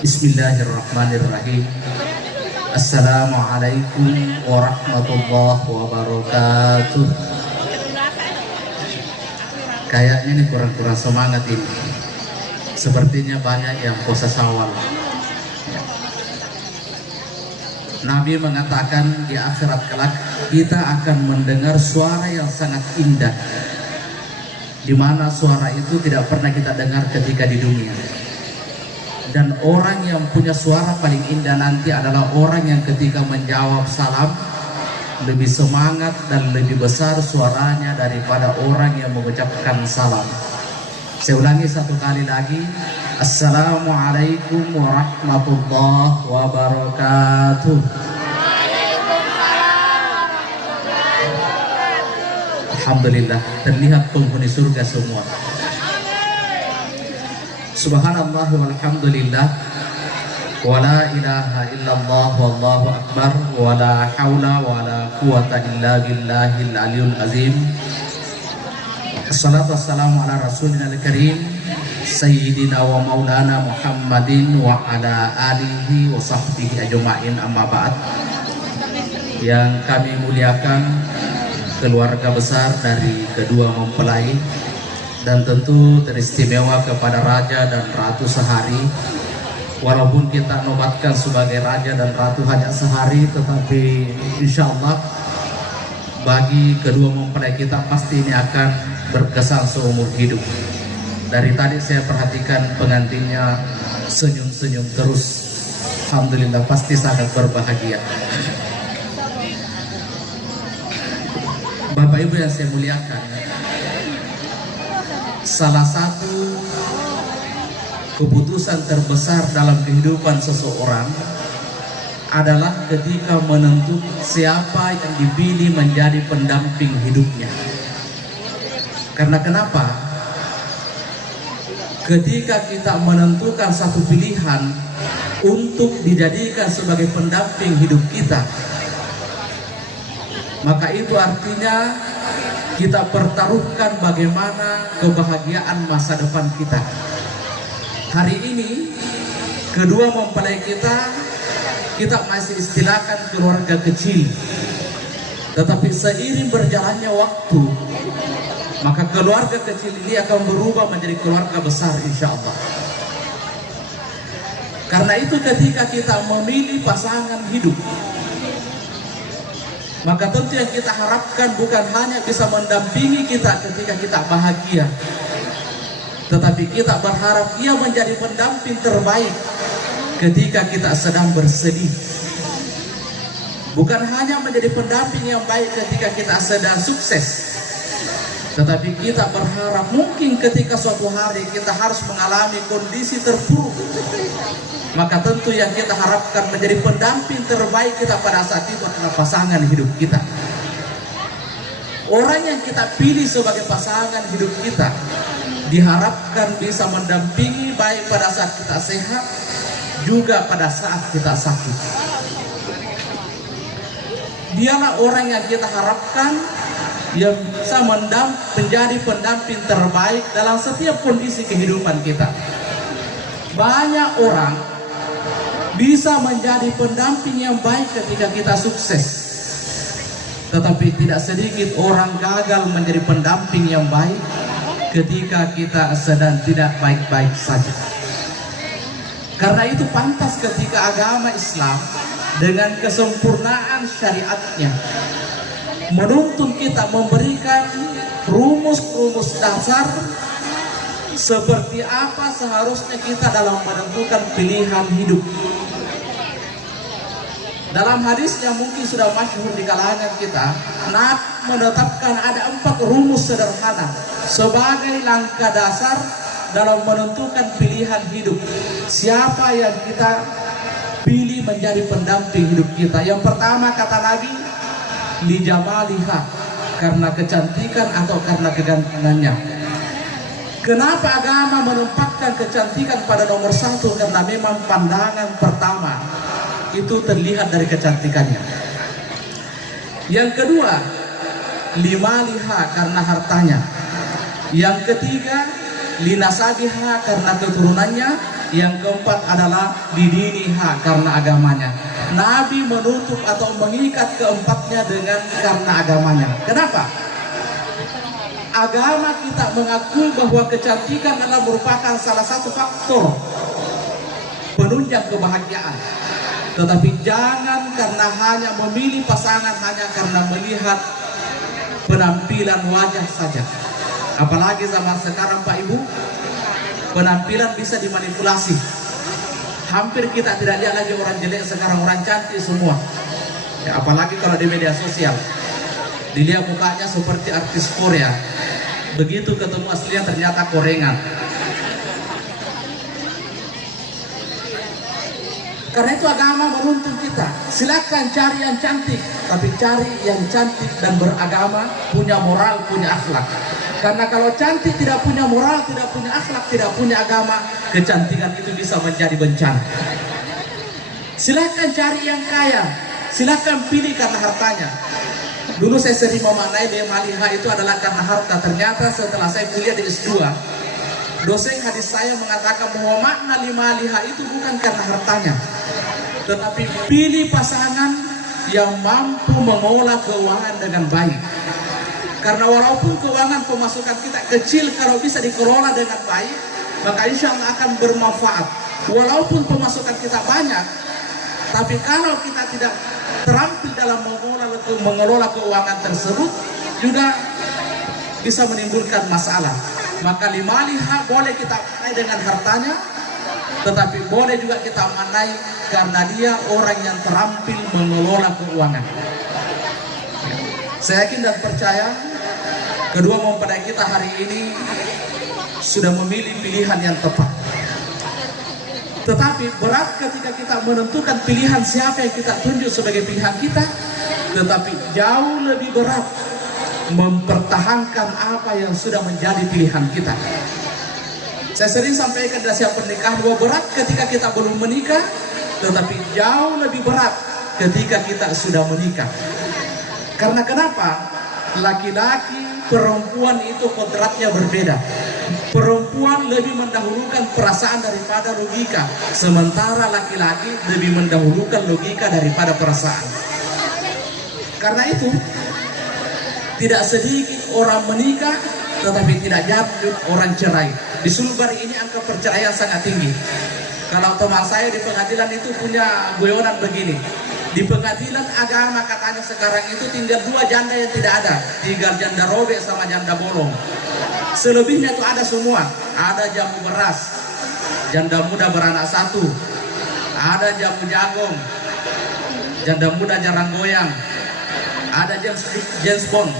Bismillahirrahmanirrahim. Assalamualaikum warahmatullahi wabarakatuh. Kayaknya ini kurang-kurang semangat ini. Sepertinya banyak yang puasa Syawal. Nabi mengatakan di akhirat kelak kita akan mendengar suara yang sangat indah, di mana suara itu tidak pernah kita dengar ketika di dunia. Dan orang yang punya suara paling indah nanti adalah orang yang ketika menjawab salam lebih semangat dan lebih besar suaranya daripada orang yang mengucapkan salam. Saya ulangi satu kali lagi. Assalamualaikum warahmatullahi wabarakatuh. Alhamdulillah, terlihat penghuni surga semua. Subhanallah walhamdulillah wala ilaha illallah wallahu akbar wala haula wala quwata illa billahil aliyul azim. Assalatu wassalamu ala rasulina al-karim sayyidina wa maulana Muhammadin wa ala alihi wa sahbihi ajma'in, amma ba'd. Yang kami muliakan keluarga besar dari kedua mempelai, dan tentu teristimewa kepada Raja dan Ratu sehari. Walaupun kita nobatkan sebagai Raja dan Ratu hanya sehari, tetapi insya Allah bagi kedua mempelai kita pasti ini akan berkesan seumur hidup. Dari tadi saya perhatikan pengantinnya senyum-senyum terus. Alhamdulillah, pasti sangat berbahagia. Bapak Ibu yang saya muliakan, salah satu keputusan terbesar dalam kehidupan seseorang adalah ketika menentukan siapa yang dipilih menjadi pendamping hidupnya. Karena kenapa? Ketika kita menentukan satu pilihan untuk dijadikan sebagai pendamping hidup kita, maka itu artinya kita pertaruhkan bagaimana kebahagiaan masa depan kita. Hari ini kedua mempelai kita masih istilahkan keluarga kecil, tetapi seiring berjalannya waktu maka keluarga kecil ini akan berubah menjadi keluarga besar insya Allah. Karena itu ketika kita memilih pasangan hidup, maka tentu yang kita harapkan bukan hanya bisa mendampingi kita ketika kita bahagia, tetapi kita berharap ia menjadi pendamping terbaik ketika kita sedang bersedih. Bukan hanya menjadi pendamping yang baik ketika kita sedang sukses, tetapi kita berharap mungkin ketika suatu hari kita harus mengalami kondisi terpuruk, maka tentu yang kita harapkan menjadi pendamping terbaik kita pada saat itu adalah pasangan hidup kita. Orang yang kita pilih sebagai pasangan hidup kita diharapkan bisa mendampingi baik pada saat kita sehat, juga pada saat kita sakit. Dialah orang yang kita harapkan yang bisa menjadi pendamping terbaik dalam setiap kondisi kehidupan kita. Banyak orang bisa menjadi pendamping yang baik ketika kita sukses, tetapi tidak sedikit orang gagal menjadi pendamping yang baik ketika kita sedang tidak baik-baik saja. Karena itu pantas ketika agama Islam dengan kesempurnaan syariatnya menuntun kita, memberikan rumus-rumus dasar seperti apa seharusnya kita dalam menentukan pilihan hidup. Dalam hadis yang mungkin sudah masyhur di kalangan kita, Nabi menetapkan ada 4 rumus sederhana sebagai langkah dasar dalam menentukan pilihan hidup. Siapa yang kita pilih menjadi pendamping hidup kita? Yang pertama kata Nabi, lijamaliha, karena kecantikan atau karena kegantengannya. Kenapa agama menempatkan kecantikan pada nomor 1? Karena memang pandangan pertama itu terlihat dari kecantikannya. Yang kedua, limaliha, karena hartanya. Yang ketiga, linasabiha karena keturunannya, yang keempat adalah lidiniha karena agamanya. Nabi menutup atau mengikat keempatnya dengan karena agamanya. Kenapa? Agama kita mengakui bahwa kecantikan adalah merupakan salah satu faktor penunjang kebahagiaan. Tetapi jangan karena hanya memilih pasangan hanya karena melihat penampilan wajah saja. Apalagi zaman sekarang Pak Ibu, penampilan bisa dimanipulasi. Hampir kita tidak lihat lagi orang jelek, sekarang orang cantik semua. Ya, apalagi kalau di media sosial, dilihat mukanya seperti artis Korea, begitu ketemu aslinya ternyata korengan. Karena itu agama menuntun kita, silakan cari yang cantik, tapi cari yang cantik dan beragama, punya moral, punya akhlak. Karena kalau cantik tidak punya moral, tidak punya akhlak, tidak punya agama, kecantikan itu bisa menjadi bencana. Silakan cari yang kaya, silakan pilih karena hartanya. Dulu saya sering memaknai maliha itu adalah karena harta. Ternyata setelah saya kuliah di S2, dosen hadis saya mengatakan bahwa makna maliha itu bukan karena hartanya, tetapi pilih pasangan yang mampu mengolah keuangan dengan baik. Karena walaupun keuangan pemasukan kita kecil, kalau bisa dikelola dengan baik, maka insya Allah akan bermanfaat. Walaupun pemasukan kita banyak, tapi kalau kita tidak terampil dalam mengelola keuangan tersebut, juga bisa menimbulkan masalah. Maka maliha boleh kita manai dengan hartanya, tetapi boleh juga kita manai karena dia orang yang terampil mengelola keuangan. Saya yakin dan percaya kedua mempelai kita hari ini sudah memilih pilihan yang tepat. Tetapi berat ketika kita menentukan pilihan siapa yang kita tunjuk sebagai pilihan kita, tetapi jauh lebih berat mempertahankan apa yang sudah menjadi pilihan kita. Saya sering sampaikan dari siap pernikahan bahwa berat ketika kita belum menikah, tetapi jauh lebih berat ketika kita sudah menikah. Karena kenapa? Laki-laki, perempuan itu kodratnya berbeda. Perempuan lebih mendahulukan perasaan daripada logika, sementara laki-laki lebih mendahulukan logika daripada perasaan. Karena itu tidak sedikit orang menikah tetapi tidak jatuh orang cerai. Di Sulbar ini angka perceraian sangat tinggi. Kalau teman saya di pengadilan itu punya guyonan begini, di pengadilan agama katanya sekarang itu tinggal 2 janda yang tidak ada, tinggal janda robek sama janda bolong. Selebihnya itu ada semua. Ada jamu beras, janda muda beranak 1, ada jamu jagung, janda muda jarang goyang, ada James Bond,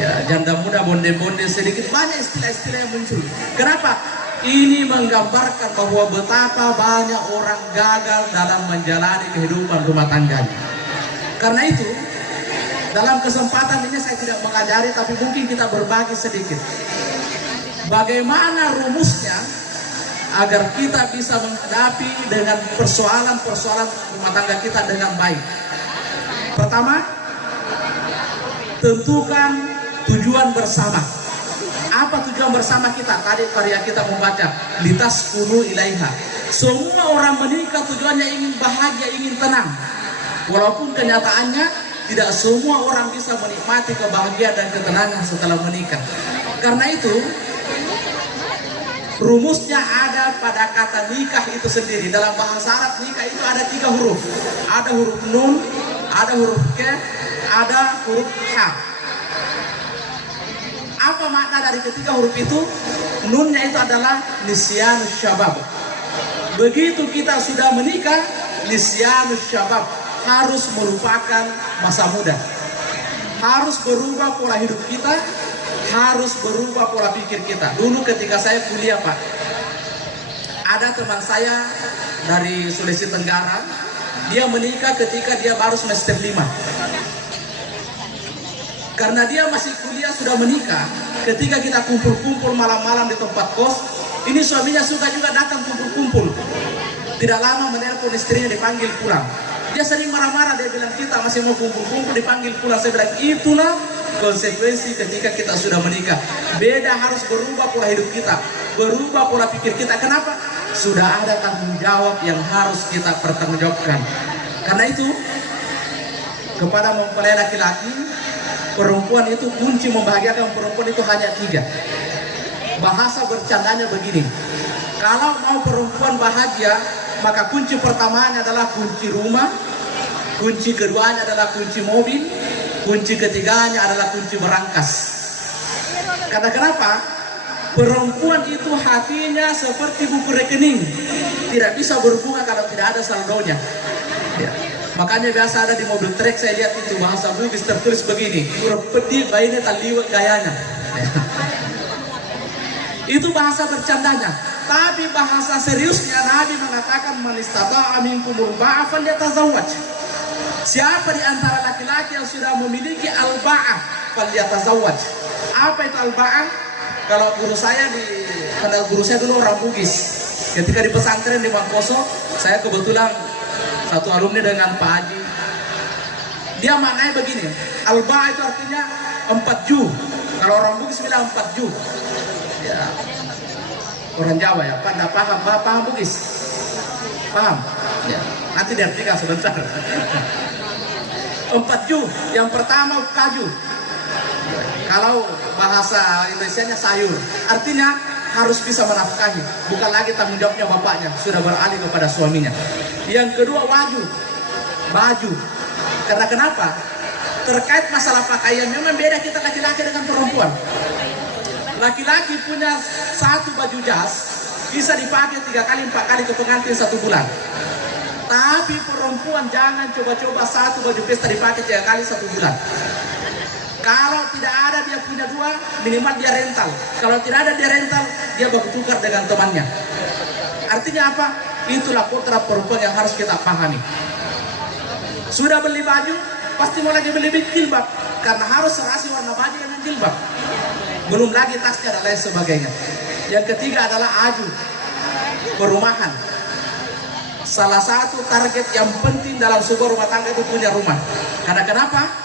ya, janda muda bonde-bonde sedikit, banyak istilah-istilah yang muncul. Kenapa? Ini menggambarkan bahwa betapa banyak orang gagal dalam menjalani kehidupan rumah tangganya. Karena itu, dalam kesempatan ini saya tidak mengajari, tapi mungkin kita berbagi sedikit. Bagaimana rumusnya agar kita bisa menghadapi dengan persoalan-persoalan rumah tangga kita dengan baik. Pertama, tentukan tujuan bersama. Apa tujuan bersama kita? Tadi karya kita membaca litas kunu ilaiha. Semua orang menikah tujuannya ingin bahagia, ingin tenang. Walaupun kenyataannya tidak semua orang bisa menikmati kebahagiaan dan ketenangan setelah menikah. Karena itu rumusnya ada pada kata nikah itu sendiri. Dalam bahasa Arab nikah itu ada 3 huruf. Ada huruf nun, ada huruf kaf, ada huruf ha. Apa makna dari ketiga huruf itu? Nunnya itu adalah nisyanus syabab. Begitu kita sudah menikah, nisyanus syabab, harus merupakan masa muda. Harus berubah pola hidup kita, harus berubah pola pikir kita. Dulu ketika saya kuliah Pak, ada teman saya dari Sulawesi Tenggara, dia menikah ketika dia baru semester 5. Karena dia masih kuliah sudah menikah, ketika kita kumpul-kumpul malam-malam di tempat kos, ini suaminya suka juga datang kumpul-kumpul. Tidak lama menelpon istrinya dipanggil pulang. Dia sering marah-marah, dia bilang kita masih mau kumpul-kumpul dipanggil pulang. Saya bilang itulah konsekuensi ketika kita sudah menikah. Beda, harus berubah pola hidup kita. berubah pola pikir kita. Kenapa? Sudah ada tanggung jawab yang harus kita pertanggungjawabkan. Karena itu, kepada mempelai laki-laki, perempuan itu kunci membahagiakan perempuan itu hanya 3. Bahasa bercandanya begini, kalau mau perempuan bahagia, maka kunci pertamanya adalah kunci rumah, kunci keduanya adalah kunci mobil, kunci ketiganya adalah kunci berangkas. Karena kenapa? Perempuan itu hatinya seperti buku rekening, tidak bisa berbunga kalau tidak ada saldonya. Ya. Makanya biasa ada di mobil trek, saya lihat itu bahasa Bugis tertulis begini, huruf pedih bayinya taliwat gayanya. Ya. Itu bahasa bercandanya. Tapi bahasa seriusnya Nabi mengatakan man istata'a minkumul ba'a falyatazawwaj. Siapa di antara laki-laki yang sudah memiliki al-ba'ah falyatazawwaj. Apa itu al-ba'ah? Kalau guru saya karena guru saya dulu orang Bugis. Ketika di pesantren di Mangkoso, saya kebetulan satu alumni dengan Pak Haji. Dia maknanya begini, al-ba'ah itu artinya 4 ju. Kalau orang Bugis bilang 4 ju. Ya. Orang Jawa ya, Pak, paham Bugis? Paham? Ya. Nanti diartikan sebentar. 4 ju. Yang pertama kaju. Kalau bahasa Indonesianya sayur. Artinya harus bisa menafkahi. Bukan lagi tanggung jawabnya bapaknya, sudah beralih kepada suaminya. Yang kedua waju. Baju. Karena kenapa? Terkait masalah pakaian memang beda kita laki-laki dengan perempuan. Laki-laki punya satu baju jas bisa dipakai 3 kali 4 kali ke pengantin 1 bulan. Tapi perempuan jangan coba-coba satu baju pesta dipakai 3 kali 1 bulan. Kalau tidak ada dia punya 2, minimal dia rental. Kalau tidak ada dia rental, dia bertukar dengan temannya. Artinya apa? Itulah kodrat perempuan yang harus kita pahami. Sudah beli baju, pasti mau lagi beli jilbab, karena harus serasi warna baju dengan jilbab. Belum lagi tasnya dan lain sebagainya. Yang ketiga adalah aju, perumahan. Salah satu target yang penting dalam sebuah rumah tangga itu punya rumah. Karena kenapa?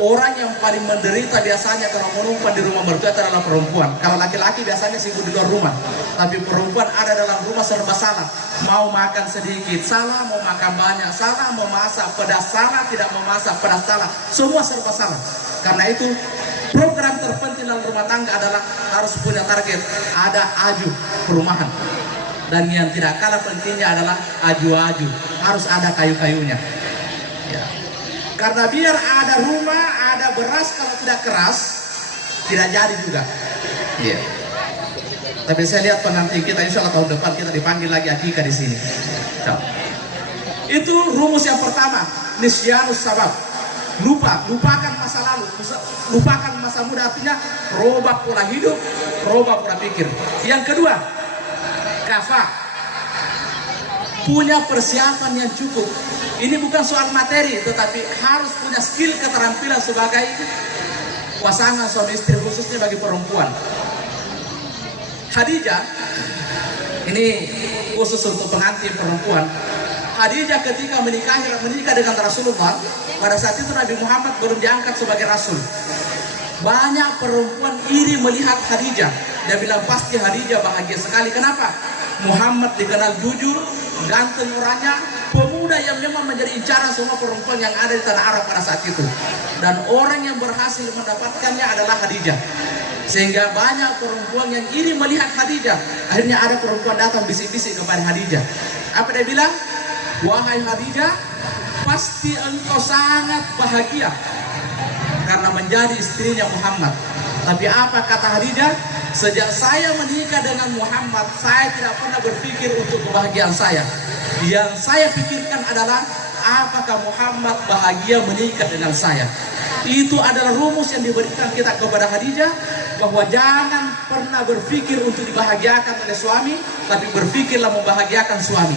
Orang yang paling menderita biasanya kalau menumpang di rumah mertua itu adalah perempuan. Kalau laki-laki biasanya sibuk di luar rumah, tapi perempuan ada dalam rumah serba salah. Mau makan sedikit salah, mau makan banyak salah, mau masak pedas salah, tidak mau masak pedas salah, semua serba salah. Karena itu program terpenting dalam rumah tangga adalah harus punya target, ada aju perumahan. Dan yang tidak kalah pentingnya adalah aju-aju, harus ada kayu-kayunya. Ya. Karena biar ada rumah, ada beras, kalau tidak keras, tidak jadi juga. Iya. Tapi saya lihat pengantin kita, insya Allah tahun depan kita dipanggil lagi akikah di sini. Itu rumus yang pertama, nisyanus sabab. Lupakan masa lalu, lupakan masa muda, artinya robah pola hidup, robah pola pikir. Yang kedua, kafah, punya persiapan yang cukup. Ini bukan soal materi, tetapi harus punya skill, keterampilan sebagai pasangan suami istri, khususnya bagi perempuan. Khadijah, ini khusus untuk pengantin perempuan. Khadijah ketika menikah dengan Rasulullah, pada saat itu Nabi Muhammad belum diangkat sebagai Rasul. Banyak perempuan iri melihat Khadijah. Dia bilang pasti Khadijah bahagia sekali. Kenapa? Muhammad dikenal jujur, ganteng orangnya, pemuda yang memang menjadi incaran semua perempuan yang ada di tanah Arab pada saat itu. Dan orang yang berhasil mendapatkannya adalah Khadijah. Sehingga banyak perempuan yang iri melihat Khadijah. Akhirnya ada perempuan datang bisik-bisik kepada Khadijah. Apa dia bilang? Wahai Khadijah, pasti engkau sangat bahagia karena menjadi istrinya Muhammad. Tapi apa kata Khadijah? Sejak saya menikah dengan Muhammad, saya tidak pernah berpikir untuk kebahagiaan saya. Yang saya pikirkan adalah apakah Muhammad bahagia menikah dengan saya. Itu adalah rumus yang diberikan kita kepada Khadijah, bahwa jangan pernah berpikir untuk dibahagiakan oleh suami, tapi berpikirlah membahagiakan suami.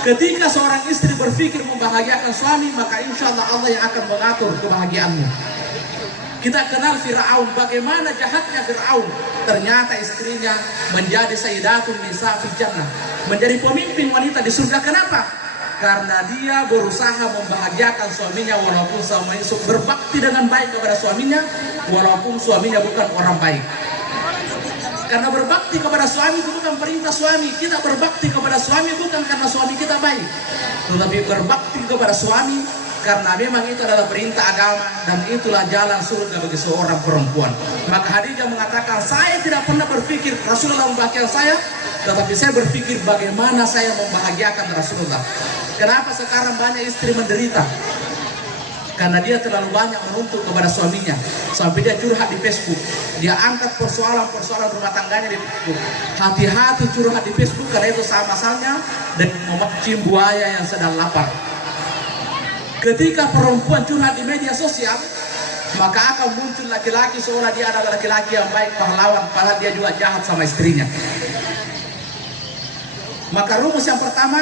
Ketika seorang istri berpikir membahagiakan suami, maka insya Allah Allah yang akan mengatur kebahagiaanmu. Kita kenal Fir'aun, bagaimana jahatnya Fir'aun. Ternyata istrinya menjadi sayyidatun nisa fil jannah, menjadi pemimpin wanita di surga. Kenapa? Karena dia berusaha membahagiakan suaminya, walaupun suaminya berbakti dengan baik kepada suaminya, walaupun suaminya bukan orang baik. Karena berbakti kepada suami itu bukan perintah suami. Kita berbakti kepada suami bukan karena suami kita baik, tetapi berbakti kepada suami karena memang itu adalah perintah agama dan itulah jalan surga bagi seorang perempuan. Maka Khadijah mengatakan, saya tidak pernah berpikir Rasulullah membahagiakan saya, tetapi saya berpikir bagaimana saya membahagiakan Rasulullah. Kenapa sekarang banyak istri menderita? Karena dia terlalu banyak menuntut kepada suaminya, sampai dia curhat di Facebook. Dia angkat persoalan-persoalan rumah tangganya di Facebook. Hati-hati curhat di Facebook, karena itu sama-sama dengan memancing buaya yang sedang lapar. Ketika perempuan curhat di media sosial, maka akan muncul laki-laki seolah dia adalah laki-laki yang baik, pahlawan, padahal dia juga jahat sama istrinya. Maka rumus yang pertama,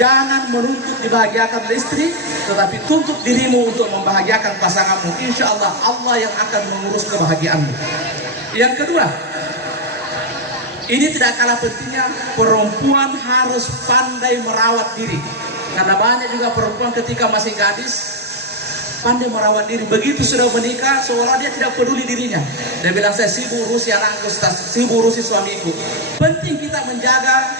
jangan menuntut dibahagiakan oleh istri, tetapi tuntut dirimu untuk membahagiakan pasanganmu. Insya Allah, Allah yang akan mengurus kebahagiaanmu. Yang kedua, ini tidak kalah pentingnya, perempuan harus pandai merawat diri. Karena banyak juga perempuan ketika masih gadis pandai merawat diri. Begitu sudah menikah, seolah dia tidak peduli dirinya. Dia bilang, saya sibuk urusi anakku, sibuk urusi suamiku. Penting kita menjaga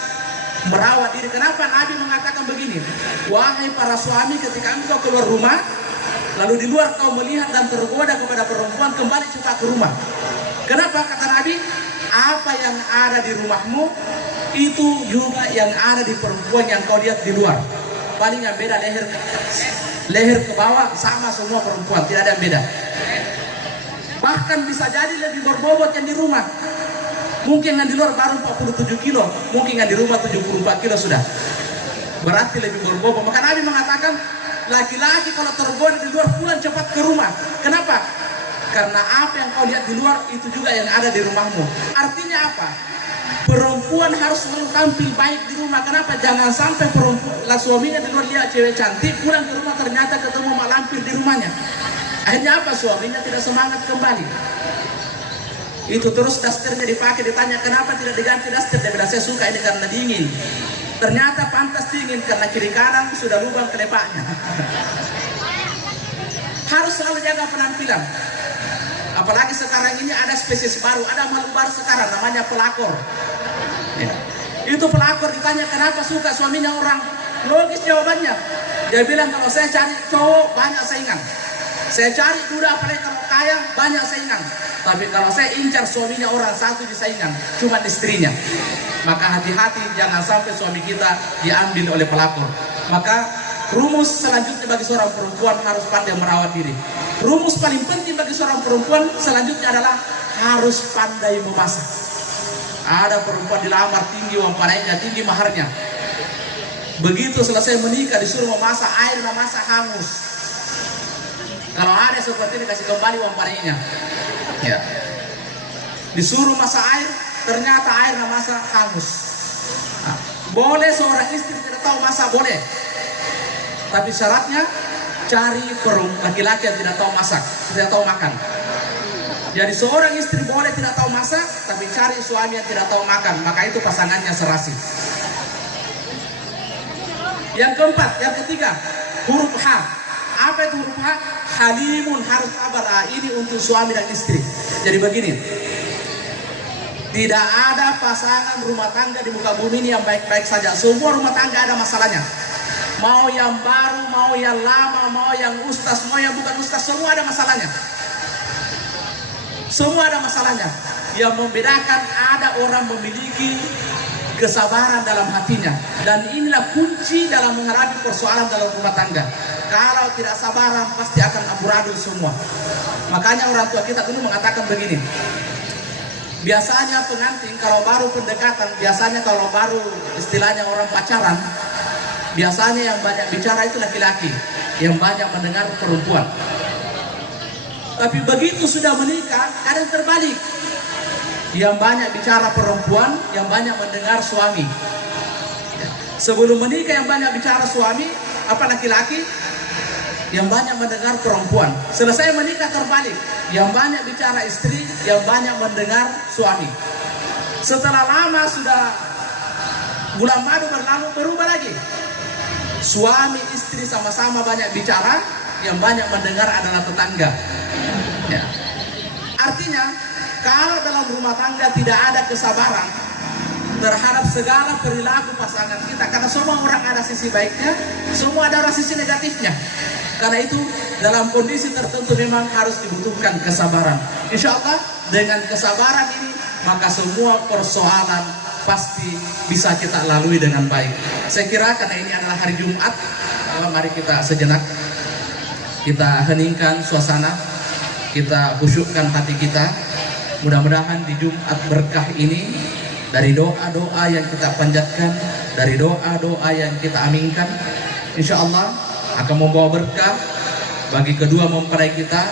merawat diri. Kenapa Nabi mengatakan begini? Wahai para suami, ketika engkau keluar rumah, lalu di luar kau melihat dan tergoda kepada perempuan, kembali cepat ke rumah. Kenapa? Kata Nabi, apa yang ada di rumahmu itu juga yang ada di perempuan yang kau lihat di luar. Paling yang beda leher ke bawah sama semua perempuan, tidak ada yang beda. Bahkan bisa jadi lebih berbobot yang di rumah. Mungkin yang di luar baru 47 kilo, mungkin yang di rumah 74 kilo sudah. Berarti lebih berbobot. Maka Nabi mengatakan, laki-laki kalau tergoda di luar pulang cepat ke rumah. Kenapa? Karena apa yang kau lihat di luar itu juga yang ada di rumahmu. Artinya apa? Perempuan harus selalu tampil baik di rumah. Kenapa? Jangan sampai perempuan suaminya di luar lihat cewek cantik, pulang ke rumah ternyata ketemu mak lampir di rumahnya. Akhirnya apa? Suaminya tidak semangat kembali. Itu terus dasternya dipakai, ditanya kenapa tidak diganti daster, dia bilang saya suka ini karena dingin. Ternyata pantas dingin karena kiri kanan sudah lubang kelepaknya. Harus selalu jaga penampilan. Apalagi sekarang ini ada spesies baru, ada makhluk baru sekarang namanya pelakor. Ya. Itu pelakor, ditanya kenapa suka suaminya orang, logis jawabannya. Dia bilang kalau saya cari cowok banyak saingan, saya cari duda apalagi kalau kaya banyak saingan. Tapi kalau saya incar suaminya orang, satu di saingan, cuma istrinya. Maka hati-hati jangan sampai suami kita diambil oleh pelakor. Maka rumus selanjutnya bagi seorang perempuan harus pandai merawat diri. Rumus paling penting bagi seorang perempuan selanjutnya adalah harus pandai memasak. Ada perempuan dilamar tinggi uang panainya, tinggi maharnya. Begitu selesai menikah disuruh memasak, air memasak hangus. Kalau ada seperti ini kasih kembali uang panainya. Ya. Disuruh masak air, ternyata air memasak hangus. Nah, boleh seorang istri tidak tahu masak, boleh. Tapi syaratnya cari laki-laki yang tidak tahu masak, tidak tahu makan. Jadi seorang istri boleh tidak tahu masak, tapi cari suami yang tidak tahu makan, maka itu pasangannya serasi. Yang keempat, yang ketiga, huruf H. Apa itu huruf H? Halimun, harus sabar. Ini untuk suami dan istri. Jadi begini, tidak ada pasangan rumah tangga di muka bumi ini yang baik-baik saja. Semua rumah tangga ada masalahnya. Mau yang baru, mau yang lama, mau yang ustaz, mau yang bukan ustaz, semua ada masalahnya. Semua ada masalahnya. Yang membedakan ada orang memiliki kesabaran dalam hatinya. Dan inilah kunci dalam menghadapi persoalan dalam rumah tangga. Kalau tidak sabaran pasti akan amburadul semua. Makanya orang tua kita dulu mengatakan begini. Biasanya pengantin kalau baru pendekatan, biasanya kalau baru istilahnya orang pacaran, biasanya yang banyak bicara itu laki-laki, yang banyak mendengar perempuan. Tapi begitu sudah menikah, kadang terbalik. Yang banyak bicara perempuan, yang banyak mendengar suami. Sebelum menikah yang banyak bicara suami, apa laki-laki? Yang banyak mendengar perempuan. Selesai menikah terbalik. Yang banyak bicara istri, yang banyak mendengar suami. Setelah lama sudah bulan madu berlalu, berubah lagi. Suami istri sama-sama banyak bicara, yang banyak mendengar adalah tetangga. Ya. Artinya kalau dalam rumah tangga tidak ada kesabaran terhadap segala perilaku pasangan kita, karena semua orang ada sisi baiknya, semua ada sisi negatifnya. Karena itu dalam kondisi tertentu memang harus dibutuhkan kesabaran. Insya Allah dengan kesabaran ini maka semua persoalan pasti bisa kita lalui dengan baik. Saya kira karena ini adalah hari Jumat, mari kita sejenak kita heningkan suasana, kita khusyukkan hati kita. Mudah-mudahan di Jumat berkah ini, dari doa-doa yang kita panjatkan, dari doa-doa yang kita aminkan, insya Allah akan membawa berkah bagi kedua mempelai kita,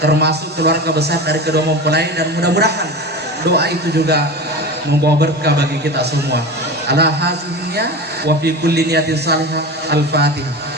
termasuk keluarga besar dari kedua mempelai, dan mudah-mudahan doa itu juga membawa berkah bagi kita semua. Ala hazihinya wa fi kulli niyatin salihah. Al-Fatihah.